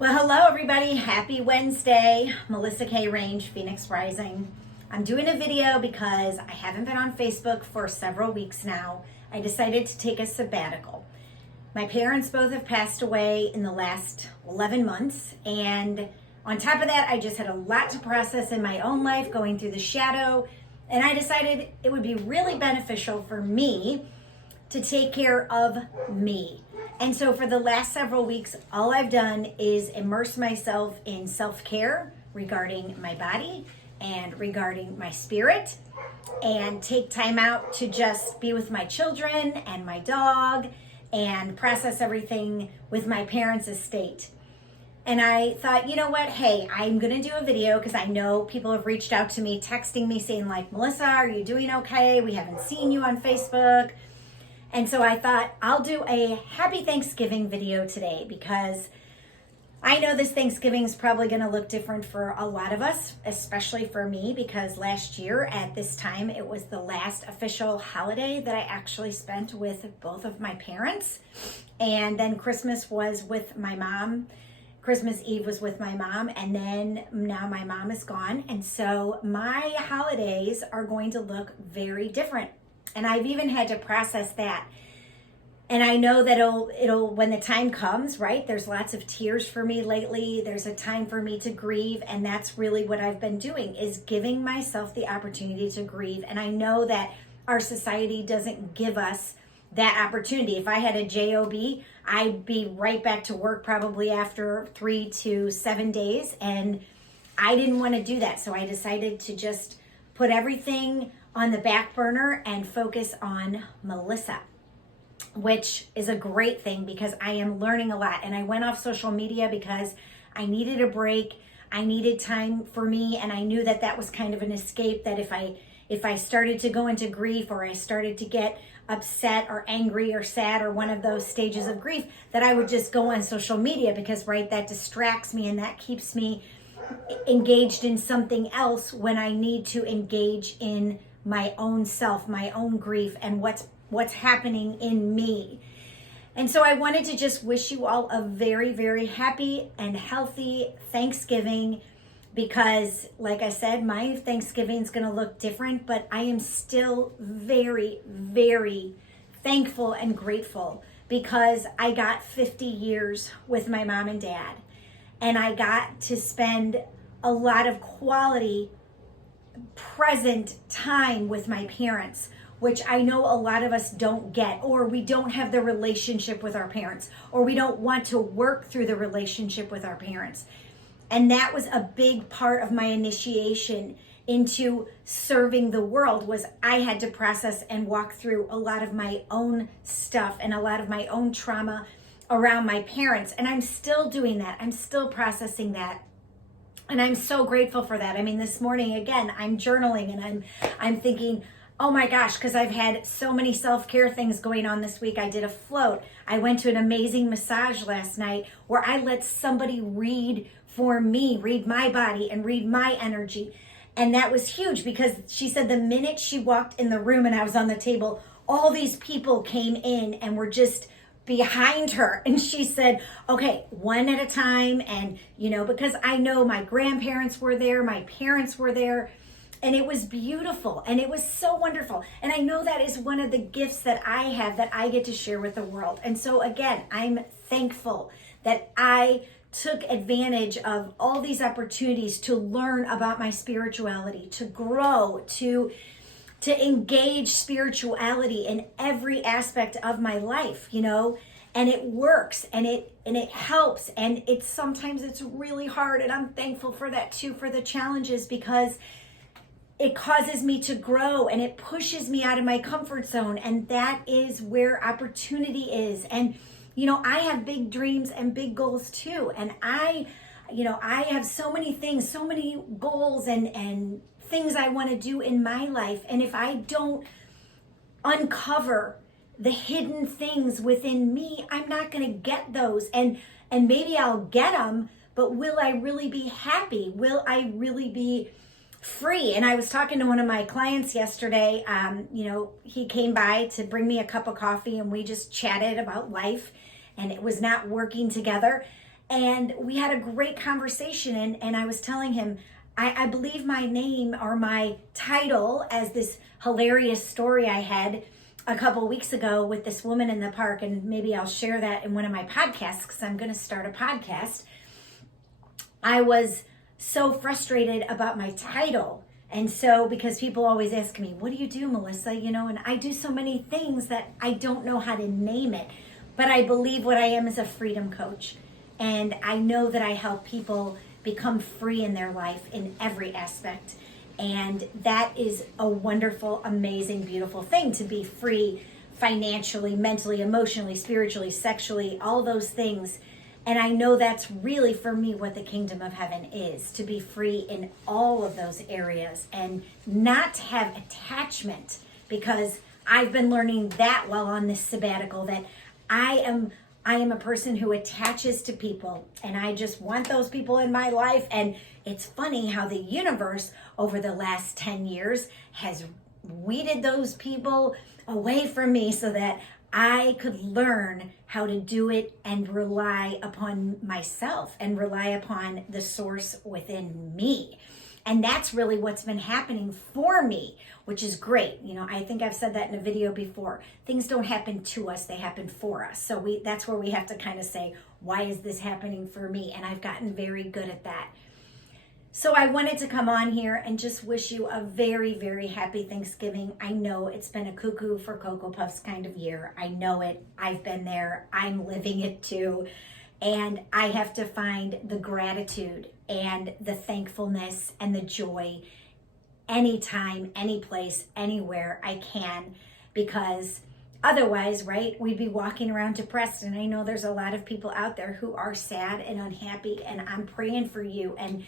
Well, hello everybody. Happy Wednesday. Melissa K. Range, Phoenix Rising. I'm doing a video because I haven't been on Facebook for several weeks now. I decided to take a sabbatical. My parents both have passed away in the last 11 months, and on top of that, I just had a lot to process in my own life going through the shadow, and I decided it would be really beneficial for me to take care of me. And so for the last several weeks, all I've done is immerse myself in self-care regarding my body and regarding my spirit, and take time out to just be with my children and my dog and process everything with my parents' estate. And I thought, you know what? Hey, I'm going to do a video because I know people have reached out to me, texting me saying like, Melissa, are you doing okay? We haven't seen you on Facebook. And so I thought I'll do a happy Thanksgiving video today, because I know this Thanksgiving is probably going to look different for a lot of us, especially for me, because last year at this time, it was the last official holiday that I actually spent with both of my parents. And then Christmas was with my mom. Christmas Eve was with my mom, and then now my mom is gone. And so my holidays are going to look very different. And I've even had to process that. And I know that it'll when the time comes, right? There's lots of tears for me lately. There's a time for me to grieve. And that's really what I've been doing, is giving myself the opportunity to grieve. And I know that our society doesn't give us that opportunity. If I had a job, I'd be right back to work probably after 3 to 7 days. And I didn't want to do that. So I decided to just put everything on the back burner and focus on Melissa, which is a great thing because I am learning a lot. And I went off social media because I needed a break. I needed time for me. And I knew that that was kind of an escape, that if I started to go into grief, or I started to get upset or angry or sad, or one of those stages of grief, that I would just go on social media, because right, that distracts me and that keeps me engaged in something else when I need to engage in my own self, my own grief, and what's happening in me. And so I wanted to just wish you all a very, very happy and healthy Thanksgiving, because like I said, my Thanksgiving is going to look different, but I am still very, very thankful and grateful, because I got 50 years with my mom and dad, and I got to spend a lot of quality present time with my parents, which I know a lot of us don't get, or we don't have the relationship with our parents, or we don't want to work through the relationship with our parents. And that was a big part of my initiation into serving the world, was I had to process and walk through a lot of my own stuff and a lot of my own trauma around my parents. And I'm still doing that. I'm still processing that. And I'm so grateful for that. I mean, this morning, again, I'm journaling and I'm thinking, oh my gosh, because I've had so many self-care things going on this week. I did a float. I went to an amazing massage last night where I let somebody read for me, read my body and read my energy. And that was huge, because she said the minute she walked in the room and I was on the table, all these people came in and were just behind her. And she said, okay, one at a time. And, because I know my grandparents were there, my parents were there, and it was beautiful and it was so wonderful. And I know that is one of the gifts that I have, that I get to share with the world. And so again, I'm thankful that I took advantage of all these opportunities to learn about my spirituality, to grow, to engage spirituality in every aspect of my life, and it works and it helps. And sometimes it's really hard. And I'm thankful for that too, for the challenges, because it causes me to grow and it pushes me out of my comfort zone. And that is where opportunity is. And, I have big dreams and big goals too. And I have so many things, so many goals and things I want to do in my life. And if I don't uncover the hidden things within me, I'm not going to get those. And maybe I'll get them, but will I really be happy? Will I really be free? And I was talking to one of my clients yesterday. He came by to bring me a cup of coffee and we just chatted about life, and it was not working together. And we had a great conversation, and I was telling him, I believe my name or my title as this hilarious story I had a couple weeks ago with this woman in the park, and maybe I'll share that in one of my podcasts because I'm going to start a podcast. I was so frustrated about my title. And so, because people always ask me, what do you do, Melissa? You know, and I do so many things that I don't know how to name it. But I believe what I am is a freedom coach. And I know that I help people become free in their life in every aspect. And that is a wonderful, amazing, beautiful thing, to be free financially, mentally, emotionally, spiritually, sexually, all those things. And I know that's really, for me, what the kingdom of heaven is, to be free in all of those areas and not have attachment, because I've been learning that while on this sabbatical, that I am a person who attaches to people, and I just want those people in my life. And it's funny how the universe over the last 10 years has weeded those people away from me so that I could learn how to do it and rely upon myself and rely upon the source within me. And that's really what's been happening for me, which is great. You know, I think I've said that in a video before. Things don't happen to us, they happen for us. So that's where we have to kind of say, why is this happening for me? And I've gotten very good at that. So I wanted to come on here and just wish you a very, very happy Thanksgiving. I know it's been a cuckoo for Cocoa Puffs kind of year. I know it. I've been there. I'm living it too. And I have to find the gratitude and the thankfulness and the joy anytime, any place, anywhere I can, because otherwise, right, we'd be walking around depressed. And I know there's a lot of people out there who are sad and unhappy, and I'm praying for you. And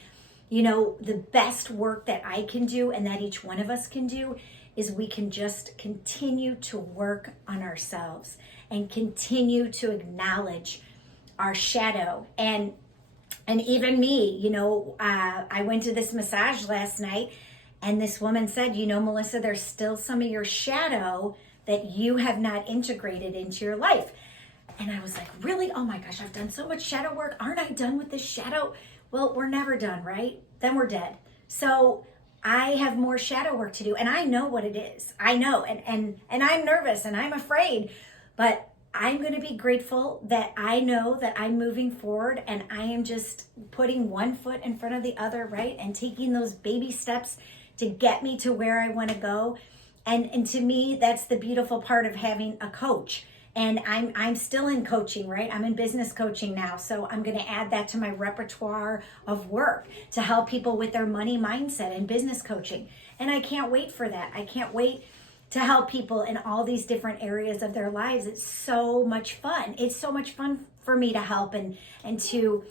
you know, the best work that I can do and that each one of us can do is we can just continue to work on ourselves and continue to acknowledge our shadow. And even me, you know, I went to this massage last night, and this woman said, you know, Melissa, there's still some of your shadow that you have not integrated into your life. And I was like, really? Oh my gosh, I've done so much shadow work. Aren't I done with this shadow? Well, we're never done, right? Then we're dead. So I have more shadow work to do, and I know what it is. I know, and I'm nervous and I'm afraid, but I'm going to be grateful that I know that I'm moving forward, and I am just putting one foot in front of the other, right? And taking those baby steps to get me to where I want to go. And to me, that's the beautiful part of having a coach. And I'm still in coaching, right? I'm in business coaching now. So I'm going to add that to my repertoire of work to help people with their money mindset and business coaching. And I can't wait for that. I can't wait to help people in all these different areas of their lives. It's so much fun. It's so much fun for me to help and to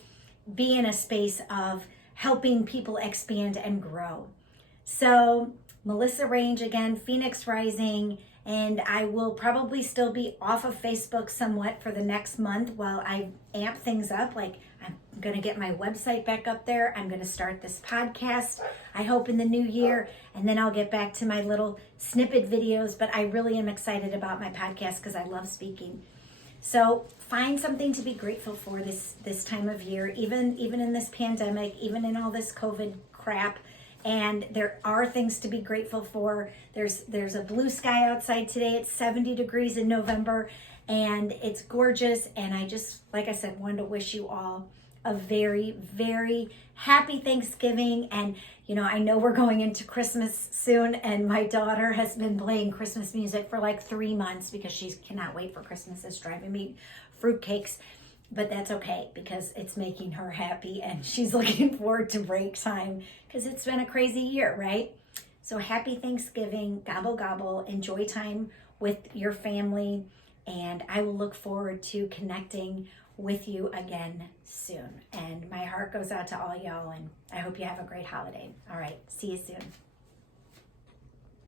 be in a space of helping people expand and grow. So Melissa Range again, Phoenix Rising. And I will probably still be off of Facebook somewhat for the next month while I amp things up. Like, I'm going to get my website back up there. I'm going to start this podcast, I hope, in the new year. And then I'll get back to my little snippet videos. But I really am excited about my podcast because I love speaking. So find something to be grateful for this time of year, even in this pandemic, even in all this COVID crap. And there are things to be grateful for. There's a blue sky outside today. It's 70 degrees in November, and it's gorgeous. And I just, like I said, wanted to wish you all a very, very happy Thanksgiving. And, you know, I know we're going into Christmas soon, and my daughter has been playing Christmas music for like 3 months because she cannot wait for Christmas. It's driving me fruitcakes. But that's okay because it's making her happy, and she's looking forward to break time because it's been a crazy year, right? So happy Thanksgiving, gobble, gobble, enjoy time with your family, and I will look forward to connecting with you again soon. And my heart goes out to all y'all, and I hope you have a great holiday. All right, see you soon.